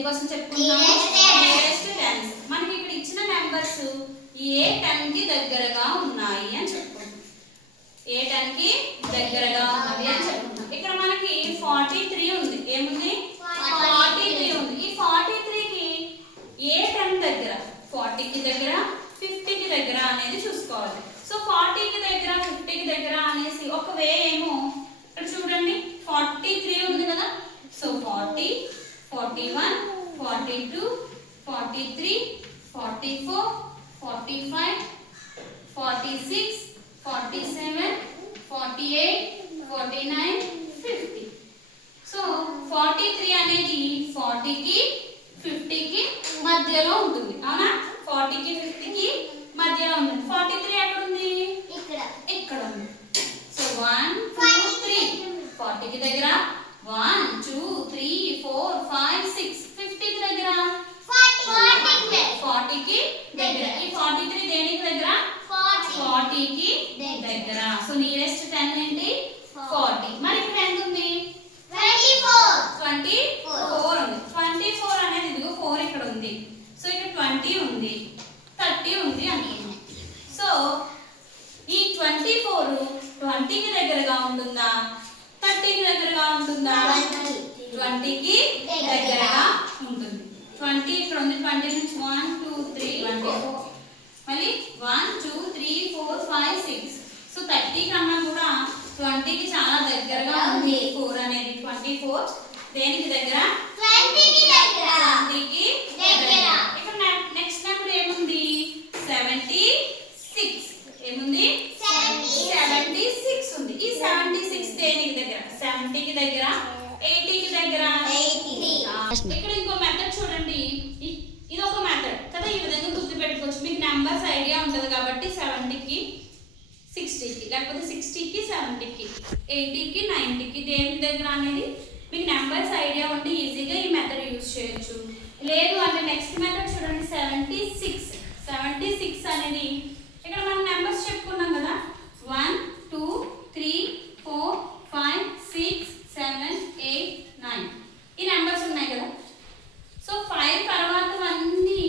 దేనికోసం చెప్పుకుంటాం? Nearest tense. మనకి ఇక్కడ ఇచ్చిన నెంబర్స్ ఏ 10 కి దగ్గరగా ఉన్నాయి అని చెప్పుకుంటాం. ఏ 10 కి దగ్గరగా ఉన్నది అని చెప్పుకుంటాం. ఇక్కడ మనకి 43 ఉంది. ఏముంది? 43 ఉంది. ఈ 43 కి ఏ 10 దగ్గర, 40 కి దగ్గర, 50 కి దగ్గర అనేది చూసుకోవాలి. సో 40 కి దగ్గర, 50 కి దగ్గర అనేసి ఒక వే ఏమో ఇక్కడ చూడండి 43 ఉంది కదా. సో 40, 41, 42, 43, 44, 45, 46, 47, 48, 49, 50. సో 43 అనేది 40 కి 50 కి మధ్యలో ఉంటుంది. అవునా? 40 కి 50 కి మధ్యలో ఉంటుంది. 43 ఎక్కడ ఉంది? ఇక్కడ ఉంది. సో 1 2 3 40 కి దగ్గర 1 2 3 4 5 6. 50 కి దగ్గర 40 కి దగ్గర. ఈ 43 దేనికి దగ్గర? 40 కి దగ్గర. సో నియరెస్ట్ 10 ఏంటి? 40. మరి ఇక్కడ ఎంత ఉంది? 24 ఉంది. 24 అనేది ఇదిగో 4 ఇక్కడ ఉంది. సో ఇక్కడ 20 ఉంది, 30 ఉంది అనుకున్నాం. సో ఈ 24 20 కి దగ్గరగా ఉంటుందా, 30 కి దగ్గరగా ఉంటుందా? 20 కి దగ్గరగా ఉంటుంది. 20 ఇక్కడ ఉంది. 20 నుంచి 1 2 3 24. మళ్ళీ 1 2 3 4 5 6. సో 30 కన్నా కూడా 20 కి చాలా దగ్గరగా ఉంది 4 అనేది. 24 దేనికి దగ్గర? 20 కి దగ్గర. ఇక్కడ నెక్స్ట్ నెంబర్ ఏముంది? 76. ఏముంది? 76 ఉంది. ఈ 76 దేనికి దగ్గర? 70 కి దగ్గర, 80 కి దగ్గర. ఇక్కడ ఇంకో మెథడ్ చూడండి. ఇది ఒక మెథడ్ కదా. ఈ విధంగా గుర్తు పెట్టుకోవచ్చు. మీకు నెంబర్స్ ఐడియా ఉంటుంది కాబట్టి 70 కి 60 కి, లేకపోతే 60 కి 70 కి, 80 కి 90 కి దేనికి దగ్గర అనేది మీకు నెంబర్స్ ఐడియా ఉంటే ఈజీగా ఈ మెథడ్ యూజ్ చేయొచ్చు. లేదు అంటే నెక్స్ట్ మెథడ్ చూడండి. 76 అనేది ఇక్కడ మనం నెంబర్స్ చెప్పుకున్నాం కదా. 1 2 3 4 5 6 7 8 9 ఈ నెంబర్స్ ఉన్నాయి కదా. సో 5 తర్వాత అన్ని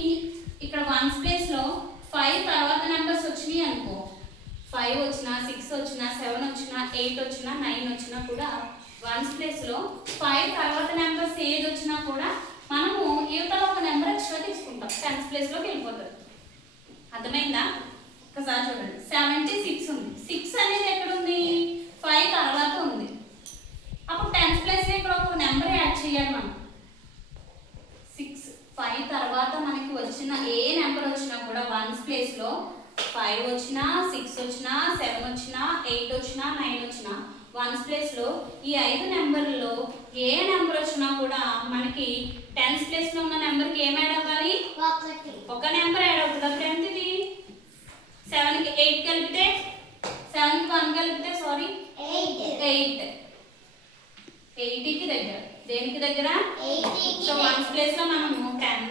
ఇక్కడ వన్స్ ప్లేస్ లో 5 తర్వాత నెంబర్స్ వచ్చినాయి అనుకో. 5 వచ్చినా, 6 వచ్చినా, 7 వచ్చినా, 8 వచ్చినా, 9 వచ్చినా కూడా వన్స్ ప్లేస్ లో 5 తర్వాత నెంబర్స్ ఏది వచ్చినా కూడా మనము యువతలో ఒక నెంబర్ ఎక్స్ట్రా తీసుకుంటాం. 10th ప్లేస్ లోకి వెళ్ళిపోతుంది. అర్థమైందా? ఒకసారి చూడండి. 76 ఉంది. 6 అనేది ఎక్కడ ఉంది? 5 తర్వాత ఉంది. అప్పుడు 10th ప్లేస్ లో ఇక్కడ ఒక నెంబర్ యాడ్ చేయాలి మనం. 6 5 తర్వాత మనకి వచ్చిన ఏ నెంబర్ వచ్చినా కూడా వన్స్ ప్లేస్ లో 5 వచ్చినా, 6 వచ్చినా, 7 వచ్చినా, 8 వచ్చినా, 9 వచ్చినా వన్స్ ప్లేస్ లో ఈ 5 నెంబర్లలో ఏ నెంబర్ వచ్చినా కూడా మనకి 10th ప్లేస్ లో ఉన్న నెంబర్ కి ఏం యాడ్ అవ్వాలి? ఒక నెంబర్ యాడ్ అవుతుంది. అప్పుడు ఎంత ఇది? 7 కి 8 కలిపితే 7 కి 1 కలిపితే 8. 80 కి దగ్గర. దేనికి దగ్గర? సో వన్స్ ప్లేస్ లో మనము 10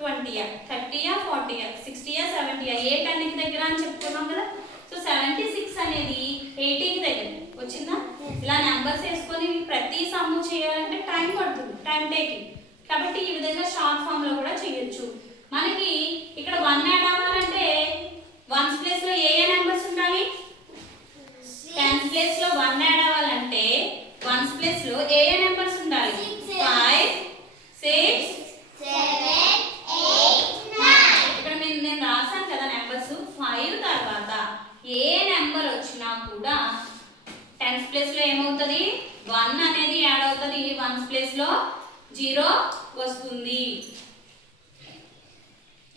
20 30 40 60 70 ఏ 10 కి దగ్గర అని చెప్పుకున్నాం కదా. సో 76 అనేది 80 కి దగ్గర వచ్చిందా? ఇలా నెంబర్స్ వేసుకొని ప్రతి సమ్ చేయాలంటే టైం పడుతుంది, టైం టేకింగ్. కాబట్టి ఈ విధంగా షార్ట్ ఫామ్ లో కూడా చేయొచ్చు. మనకి ఇక్కడ 1 యాడ్ అవ్వాలంటే వన్స్ ప్లేస్ లో ఏ నెంబర్స్ ఉండాలి? 10th ప్లేస్ లో 1 యాడ్ అవ్వాలంటే వన్స్ ప్లేస్ లో ఏ నెంబర్స్ ఉండాలి? 5 6 7 8 9. ఇక్కడ నేను రాసాను కదా నెంబర్స్. 5 తర్వాత ఏ నెంబర్ వచ్చినా కూడా 10th ప్లేస్ లో ఏమవుతుంది? 1 అనేది యాడ్ అవుతుంది. వన్స్ ప్లేస్ లో 0 వస్తుంది.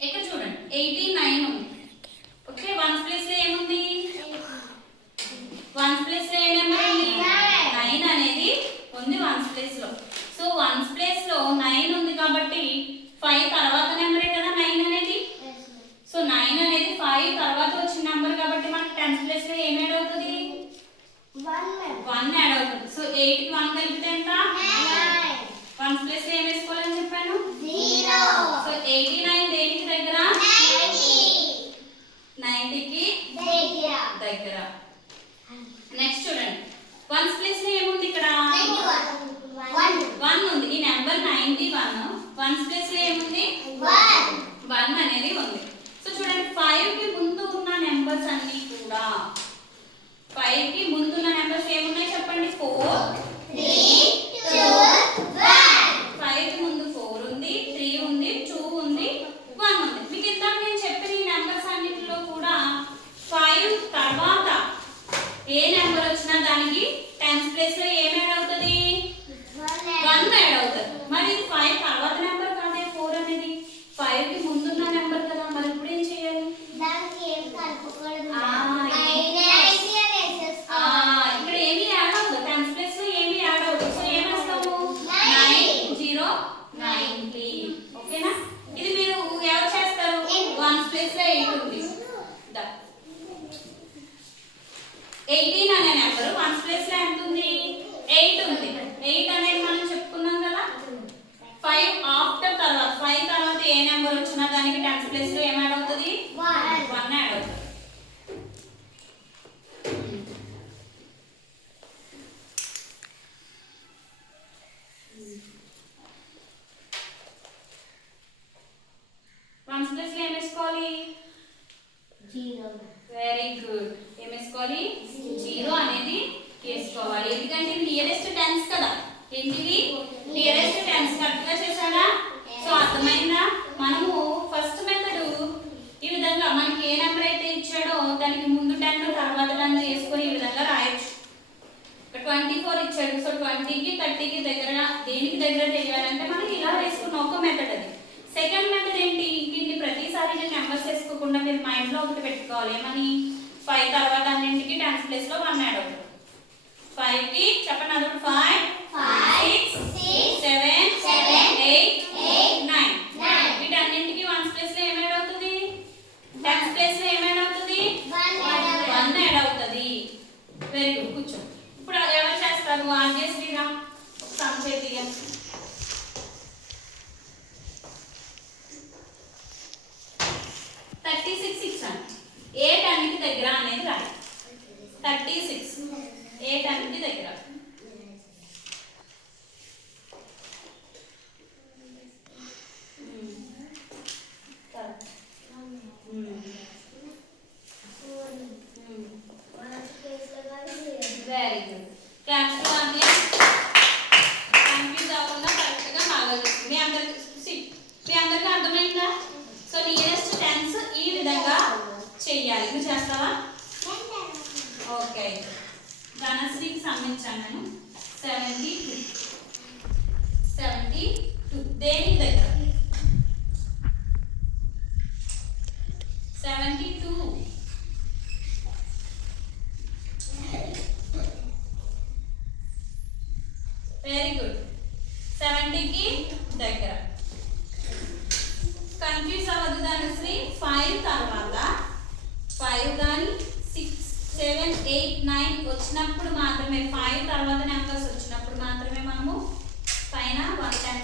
ఇక్కడ చూడండి 89 ఉంది. ఓకే, వన్స్ ప్లేస్ లో ఏముంది? వన్స్ ప్లేస్ లో ఏ నెంబర్ ఉంది? 9 అనేది ఉంది వన్స్ ప్లేస్ లో. సో వన్స్ ప్లేస్ లో 9 ఉంది కాబట్టి 5 తర్వాత నెంబరే కదా 9 అనేది. సో 9 అనేది 5 తర్వాత వచ్చిన నెంబర్ కాబట్టి మనకి 10th ప్లేస్ లో ఏం యాడ్ అవుతుంది? 1 యాడ్ అవుతుంది. సో 8 కి 1 కలిపితే ఎంత? 9. వన్స్ ప్లేస్ లో ఏం వేసుకోవాలని చెప్పాను? 0. సో 89 దేనికి దగ్గర? 90 కి దగ్గర. నెక్స్ట్ చూడండి. వన్స్ ప్లేస్ లో ఏముంది ఇక్కడ? 1 ఉంది. ఈ నెంబర్ 91 వన్స్ 8 అనేది మనం చెప్పుకున్నాం కదా. 5 ఆఫ్టర్ తర్వాత 5 తర్వాత ఏ నెంబర్ వచ్చినా దానికి టెన్స్ ప్లేస్ లో ఏం యాడ్ అవుతుంది? 1 యాడ్ అవుతుంది. వన్స్ ప్లేస్ లో ఏం వేసుకోవాలి? 0. Very good. ఏం వేసుకోవాలి? 0 అనేది వేసుకోవాలి. ఎందుకంటే నియరెస్ట్ టెన్స్ కదా. ఏంటిది? Nearest tense. కరెక్ట్ గా చేశారా? సో అర్థమైందా? మనము ఫస్ట్ మెథడ్ ఈ విధంగా మనకి ఏ నెంబర్ అయితే ఇచ్చాడో దానికి ముందు 10 తర్వాత 10 వేసుకొని ఈ విధంగా రాయొచ్చు. 24 ఇచ్చాడు. సో 20కి 30కి దగ్గరగా దేనికి దగ్గర తెలియాలంటే మనం ఇలా వేసుకున్న ఒక మెథడ్ అది. సెకండ్ మెథడ్ ఏంటి? దీన్ని ప్రతిసారి నేను నెంబర్స్ వేసుకోకుండా మీరు మైండ్ లో ఒకటి పెట్టుకోవాలి. ఏమని? 5 తర్వాత అన్నింటికి టెన్స్ ప్లేస్ లో 1 యాడ్ అవుతుంది. 5 కి చెప్పండి అదొక 5 6 7 8 9 వీటన్నింటికి వన్స్ ప్లేస్ లో ఏం యాడ్ అవుతుంది? టెన్స్ ప్లేస్ లో ఏం యాడ్ అవుతుంది? 1 యాడ్ అవుతుంది. Very good. కూర్చో. ఇప్పుడు ఎవరు చేస్తారు? ఆర్జే శ్రీరామ్ సంచేతిగా 36 ఇచ్చాను. 8 అన్నిటి దగ్గర అనేది రాయి. 36 8 అన్నిటి దగ్గర. Very good. క్లాప్స్ లో అన్ని కన్ఫ్యూజ్ అవ్వకుండా కరెక్ట్ గా ఫాలో చేయండి. మీ అందరికీ అర్థమైందా? సో నియరెస్ట్ టెన్స్ ఈ విధంగా చెయ్యాలి. నువ్వు చేస్తావా? ఓకే. ధనశ్రీకి సంబంధించాను నేను 72 దేని దగ్గర? 72 వెరీ గుడ్. 70కి దగ్గర. కన్ఫ్యూజ్ అవ్వద్దు ధనశ్రీ. 5 తర్వాత 5 కానీ 6 7 8 9 వచ్చినప్పుడు మాత్రమే 5 తర్వాత నెంబర్స్ వచ్చినప్పుడు మాత్రమే మనము పైన 1 టెన్స్